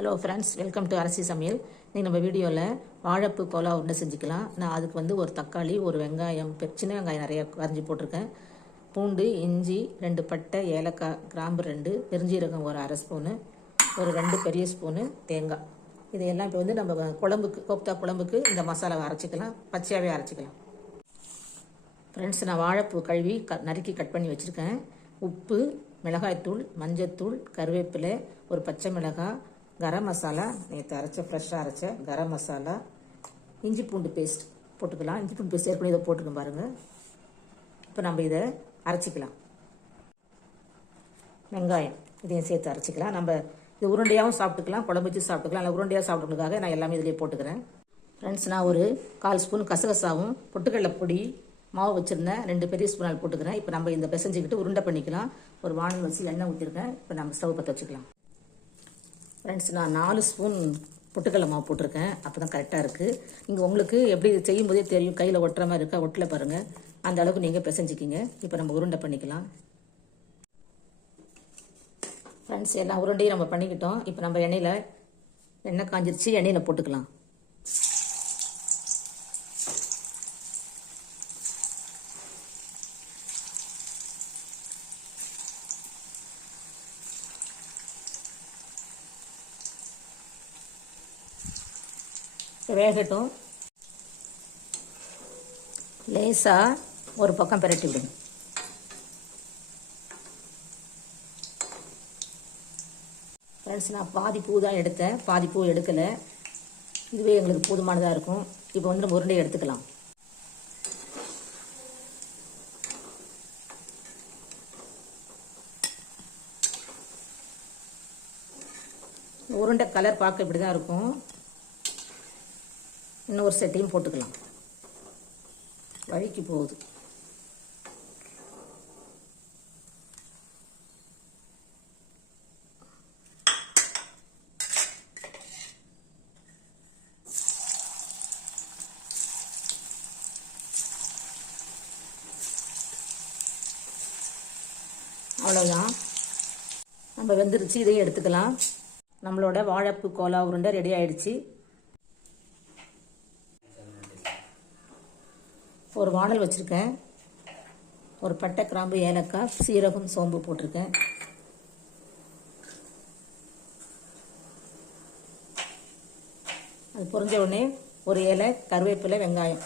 Hello friends, welcome to அரசி சமையல். இன்றைக்கி நம்ம வீடியோவில் வாழைப்பூ கோலா உருண்டை செஞ்சுக்கலாம். நான் அதுக்கு வந்து ஒரு தக்காளி, ஒரு வெங்காயம், சின்ன வெங்காயம் நிறைய கரைஞ்சி போட்டிருக்கேன். பூண்டு, இஞ்சி, 2 பட்டை, ஏலக்காய், கிராம்பு 2, பெருஞ்சீரகம் ஒரு அரை ஸ்பூனு, ஒரு 2 பெரிய ஸ்பூனு தேங்காய். இதையெல்லாம் இப்போ வந்து நம்ம குழம்புக்கு, கோப்தா குழம்புக்கு இந்த மசாலாவை அரைச்சிக்கலாம், பச்சையாகவே அரைச்சிக்கலாம். ஃப்ரெண்ட்ஸ், நான் வாழைப்பூ கழுவி நறுக்கி கட் பண்ணி வச்சுருக்கேன். உப்பு, மிளகாய்த்தூள், மஞ்சத்தூள், கருவேப்பிலை, ஒரு பச்சை மிளகாய், கரம் மசாலா, நேற்று ஃப்ரெஷ்ஷாக அரைச்ச கரம் மசாலா, இஞ்சி பூண்டு பேஸ்ட் போட்டுக்கலாம். இஞ்சி பூண்டு பேஸ்ட் ஏற்கனவே இதை போட்டுக்க பாருங்கள். இப்போ நம்ம இதை அரைச்சிக்கலாம். வெங்காயம் இதையும் சேர்த்து அரைச்சிக்கலாம். நம்ம இது உருண்டையாகவும் சாப்பிட்டுக்கலாம், குழம்பு வச்சு சாப்பிட்டுக்கலாம். இல்லை உருண்டையாக சாப்பிட்றதுக்காக நான் எல்லாமே இதிலே போட்டுக்கிறேன். ஃப்ரெண்ட்ஸ், நான் ஒரு 1/4 ஸ்பூன் கசகசாவும் பொட்டுக்கடலை பொடி மாவு வச்சுருந்தேன், 2 பெரிய ஸ்பூனால் போட்டுக்கிறேன். இப்போ நம்ம இந்த பிசைஞ்சிக்கிட்டு உருண்டை பண்ணிக்கலாம். ஒரு வானல் வச்சு எண்ணெய் ஊற்றிருக்கேன். இப்போ நம்ம ஸ்டவ் பற்ற வச்சுக்கலாம். ஃப்ரெண்ட்ஸ், நான் 4 ஸ்பூன் பொட்டுக்கடலை மாவு போட்டிருக்கேன். அப்போ தான் கரெக்டாக இருக்குது. நீங்கள் உங்களுக்கு எப்படி செய்யும் போதே தெரியும், கையில் ஒட்டுற மாதிரி இருக்கா, ஒட்டலை பாருங்கள். அந்த அளவுக்கு நீங்கள் பிசைஞ்சிக்கிங்க. இப்போ நம்ம உருண்டை பண்ணிக்கலாம். ஃப்ரெண்ட்ஸ், எல்லா உருண்டையும் நம்ம பண்ணிக்கிட்டோம். இப்போ நம்ம எண்ணெய் காஞ்சிருச்சு, எண்ணெயில் போட்டுக்கலாம். வேகட்டும். லேசாக ஒரு பக்கம் பிரட்டி விடுங்க. ஃப்ரெண்ட்ஸ், நான் பாதி பூ தான் எடுத்தேன், பாதி பூ எடுக்கலை. இதுவே எங்களுக்கு போதுமானதாக இருக்கும். இப்போ வந்து நம்ம உருண்டையை எடுத்துக்கலாம். உருண்டை கலர் பார்க்க இப்படி தான் இருக்கும். இன்னொரு செட்டையும் போட்டுக்கலாம். வழிக்கு போகுது. அவ்வளோதான், நம்ம வெந்துருச்சு. இதையும் எடுத்துக்கலாம். நம்மளோட வாழைப்பூ கோலா உருண்டை ரெடி ஆயிடுச்சு. ஒரு வானல் வச்சுருக்கேன். ஒரு பட்டை, கிராம்பு, ஏலக்காய், சீரகம், சோம்பு போட்டிருக்கேன். அது பொரிஞ்ச உடனே ஒரு இலை கருவேப்பிலை, வெங்காயம்.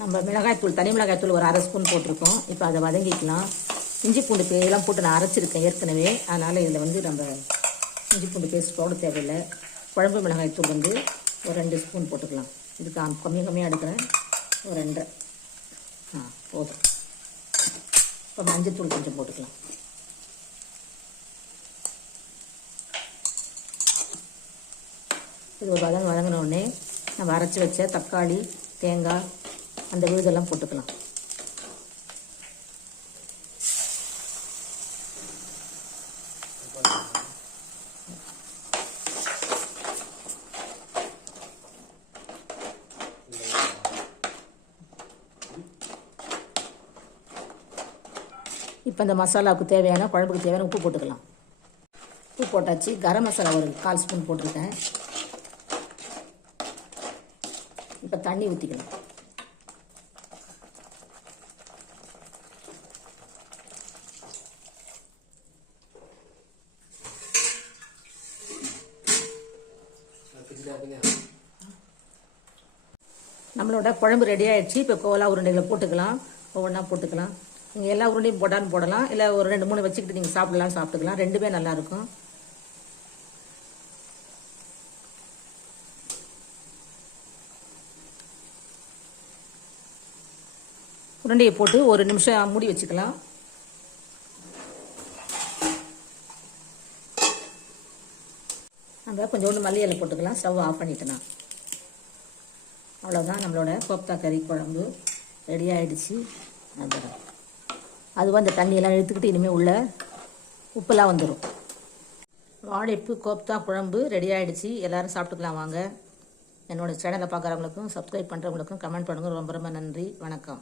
நம்ம மிளகாய்த்தூள், தனி மிளகாய்த்தூள் ஒரு அரை ஸ்பூன் போட்டிருக்கோம். இப்போ அதை வதங்கிக்கலாம். இஞ்சி பூண்டு பேஸ்ட்லாம் போட்டு நான் அரைச்சிருக்கேன் ஏற்கனவே. அதனால் இதில் வந்து நம்ம இஞ்சி பூண்டு பேஸ்ட் போட தேவையில்லை. குழம்பு மிளகாய்த்தூள் வந்து ஒரு 2 ஸ்பூன் போட்டுக்கலாம். இதுக்கு கம்மியாக எடுக்கிறேன். ஒரு 2 போதும். இப்போ மஞ்சத்தூள் கொஞ்சம் போட்டுக்கலாம். இது ஒரு வதங்கின உடனே நம்ம அரைச்சி வச்ச தக்காளி, தேங்காய், அந்த விழுதெல்லாம் போட்டுக்கலாம். இப்போ இந்த மசாலாவுக்கு தேவையான, குழம்புக்கு தேவையான உப்பு போட்டுக்கலாம். உப்பு போட்டாச்சு. கரம் மசாலா ஒரு 1/4 ஸ்பூன் போட்டிருக்கேன். இப்போ தண்ணி ஊற்றிக்கலாம். நம்மளோட குழம்பு ரெடி ஆகிடுச்சு. இப்போ கோலா உருண்டைகளை போட்டுக்கலாம். ஒவ்வொன்றா போட்டுக்கலாம். நீங்கள் எல்லா உருண்டையும் போட்டாலும் போடலாம், இல்லை ஒரு 2-3 வச்சுக்கிட்டு நீங்கள் சாப்பிட்டுக்கலாம். ரெண்டுமே நல்லாயிருக்கும். உருண்டையை போட்டு ஒரு நிமிஷம் மூடி வச்சுக்கலாம். நம்ம கொஞ்சோண்டு மல்லி இலை போட்டுக்கலாம். ஸ்டவ் ஆஃப் பண்ணிட்டேன். அவ்வளோதான், நம்மளோட கோப்தா கறி குழம்பு ரெடி ஆகிடுச்சு. அதுவும் அந்த தண்ணியெல்லாம் இழுத்துக்கிட்டு இனிமேல் உள்ள உப்பெல்லாம் வந்துடும். வாழைப்பூ கோப்தா குழம்பு ரெடி ஆகிடுச்சு. எல்லோரும் சாப்பிட்டுக்கலாம் வாங்க. என்னோடய சேனலை பார்க்குறவங்களுக்கும் சப்ஸ்கிரைப் பண்ணுறவங்களுக்கும் கமெண்ட் பண்ணுங்கள். ரொம்ப ரொம்ப நன்றி. வணக்கம்.